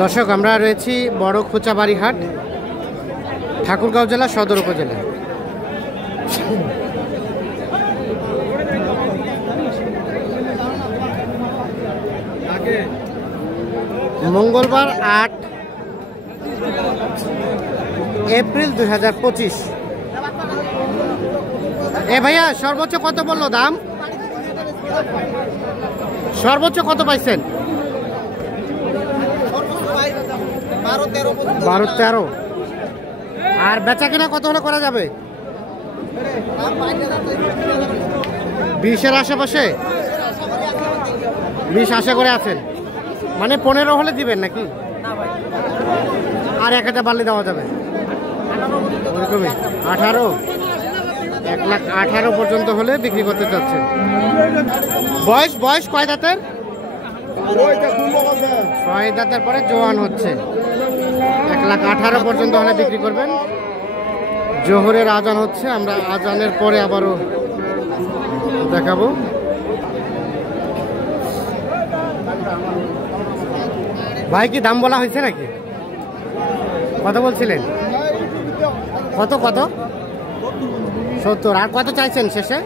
দর্শক, আমরা রয়েছি বড় খোঁচাবাড়ি হাট, ঠাকুরগাঁও জেলা সদর উপজেলা। মঙ্গলবার 8 এপ্রিল 2025। এ ভাইয়া, সর্বোচ্চ কত বললো দাম? সর্বোচ্চ কত পাইছেন? 12-13। আর বেচা কিনা কত হলে করা যাবে? 20-এর আশেপাশে? 20 আশা করে আছেন, মানে 15 হলে দিবেন নাকি? আর 1 বাড়লে দেওয়া যাবে ওরকমই। 18, 1,18,000 পর্যন্ত হলে বিক্রি করতে চাচ্ছেন। বয়স কয় দাঁতের? 6 দাঁতের পরে জোয়ান হচ্ছে। 1,18,000 পর্যন্ত হলে বিক্রি করবেন। জোহরের আজান হচ্ছে, আমরা আজানের পরে আবারও দেখাবো। ভাই, কি দাম বলা হয়েছে নাকি? কত বলছিলেন? কত 70। আর কত চাইছেন শেষে?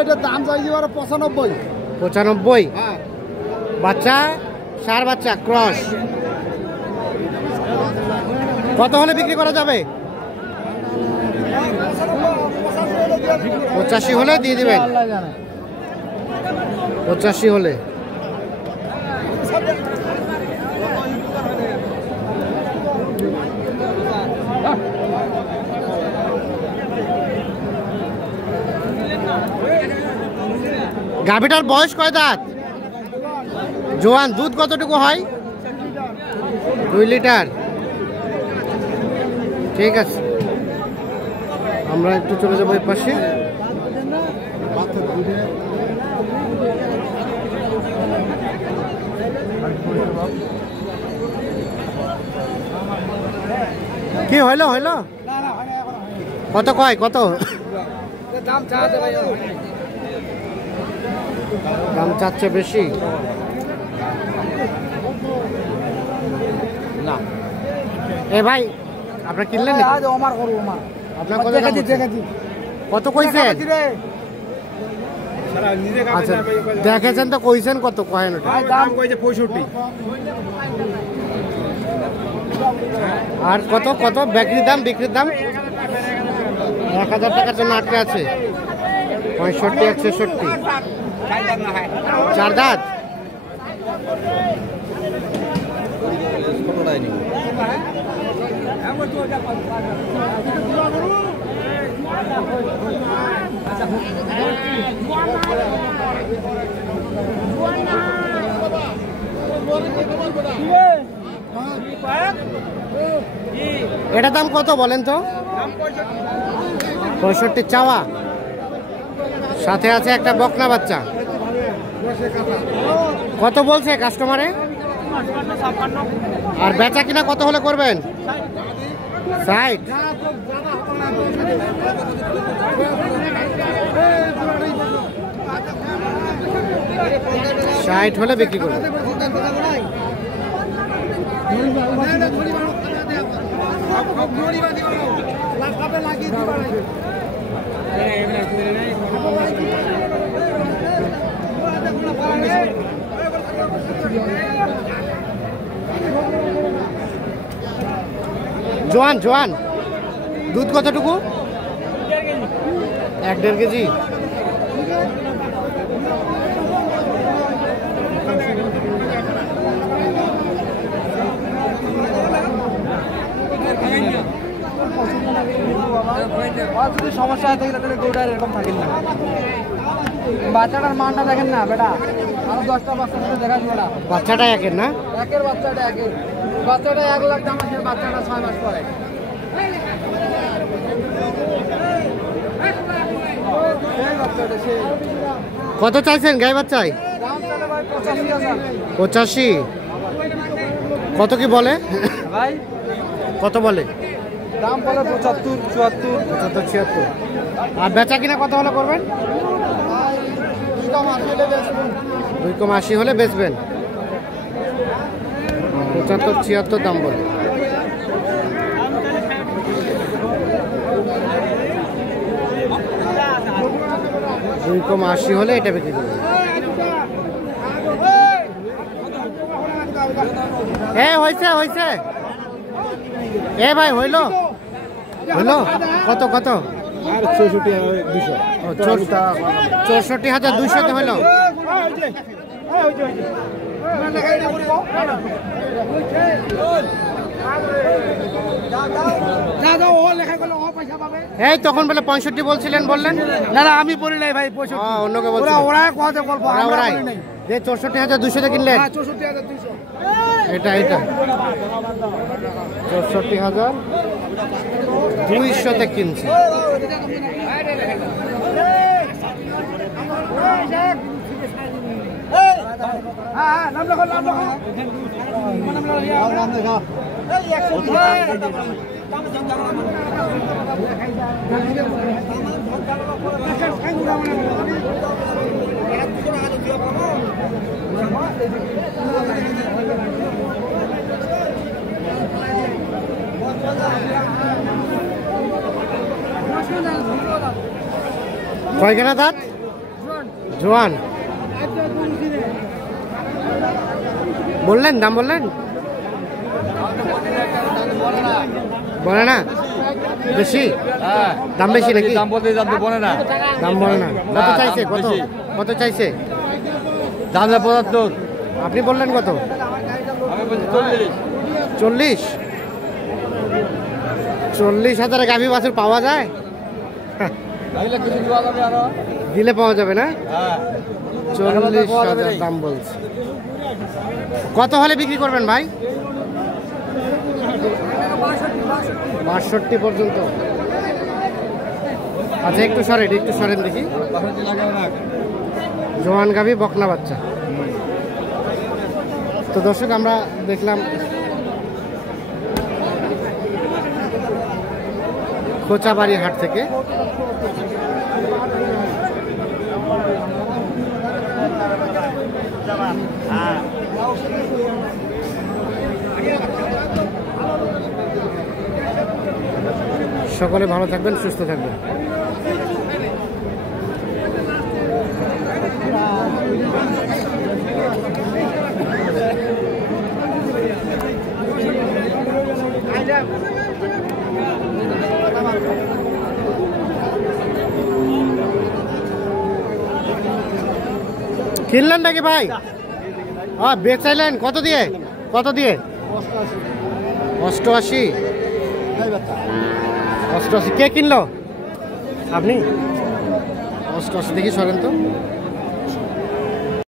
এটার দাম চাইছি 95। বাচ্চা, সার বাচ্চা, ক্রস। কত হলে বিক্রি করা যাবে? 85 হলে দিয়ে দিবেন। 85 হলে। গাভীটার বয়স কয় দাঁত? জোয়ান। দুধ কতটুকু হয়? 2 লিটার। ঠিক আছে, আমরা একটু চলে যাবো এই পাশে। কি হইলো? কত কয়? কত দাম চাচ্ছে? বেশি না। এ ভাই, আপনার কিনলেন? আপনার কত কইছেন? আচ্ছা, দেখেছেন তো, কইছেন কত? কয়েন 65। আর কত বিক্রির দাম? 1,000 টাকার জন্য আটকে আছে। 65, 166। 4 দাঁত। এটা দাম কত বলেন তো? 65 চাওয়া। সাথে আছে একটা বকনা বাচ্চা। কত বলছে কাস্টমারে? আর বেচা কিনা কত হলে করবেন? 60। 60 হলে বিক্রি করবেন। জোয়ান। দুধ কতটুকু? 1-1.5 কেজি। যদি সমস্যা হয় তাহলে গরুটার এরকম থাকেন না। বাচ্চাটার মানটা দেখেন না বেটা, আরো 10টা বাচ্চা দেখা যাবে না। বাচ্চাটা একের না? একের বাচ্চাটা 1 লাখ দাম আছে। বাচ্চাটা 6 মাস পরে। কত চাইছেন গাই বাচ্চায়? 85। কত কি বলে ভাই? কত বলে? দাম বলে 75, 74, 76। আর বেচা কিনা কত হলে করবেন? 2,80 হলে বেচবেন। 2,80 হলে বেচবেন। 75-76 দাম বলে। $2.80 হলে এটা বিক্রি করবে। হয়েছে হয়েছে এ ভাই হইলো হইলো কত কত? 64,200 হইলো। এই তখন বলে 65 বলছিলেন, বললেন না না আমি বলি নাই ভাই 65 অন্যকে বলছেন। ওরাই কথা গল্প আমরা বলি নাই। যে 64,200 কিনলেন? হ্যাঁ 64,200। এটা 64,200 কিনছে। হ্যাঁ নাম লেখো নাম লেখো। কয়খানা দাঁত? জোয়ান। বললেন দাম বললেন? বলে না বেশি? দাম বেশি নাকি? দাম বলতে বলে না। দাম বলে না। কত চাইছে? কত কত চাইছে? দাম 75। আপনি বললেন কত? আমি বলছি 40। 40? 40,000 গাভী বাছুর পাওয়া যায়? দিলে পাওয়া যাবে না? 40,000 দাম বলছে। কত হলে বিক্রি করবেন ভাই? 62 পর্যন্ত। আচ্ছা একটু সরেন দেখি। জোয়ান গাভী, বকনা বাচ্চা। তো দর্শক আমরা দেখলাম খোঁচাবাড়ি হাট থেকে সকলে ভালো থাকবেন, সুস্থ থাকবেন। কিনলেন নাকি ভাই? বেচ চাইলেন কত দিয়ে? কত দিয়ে? 88। 88 কে কিনলো? আপনি? 88 দেখি সরেন তো।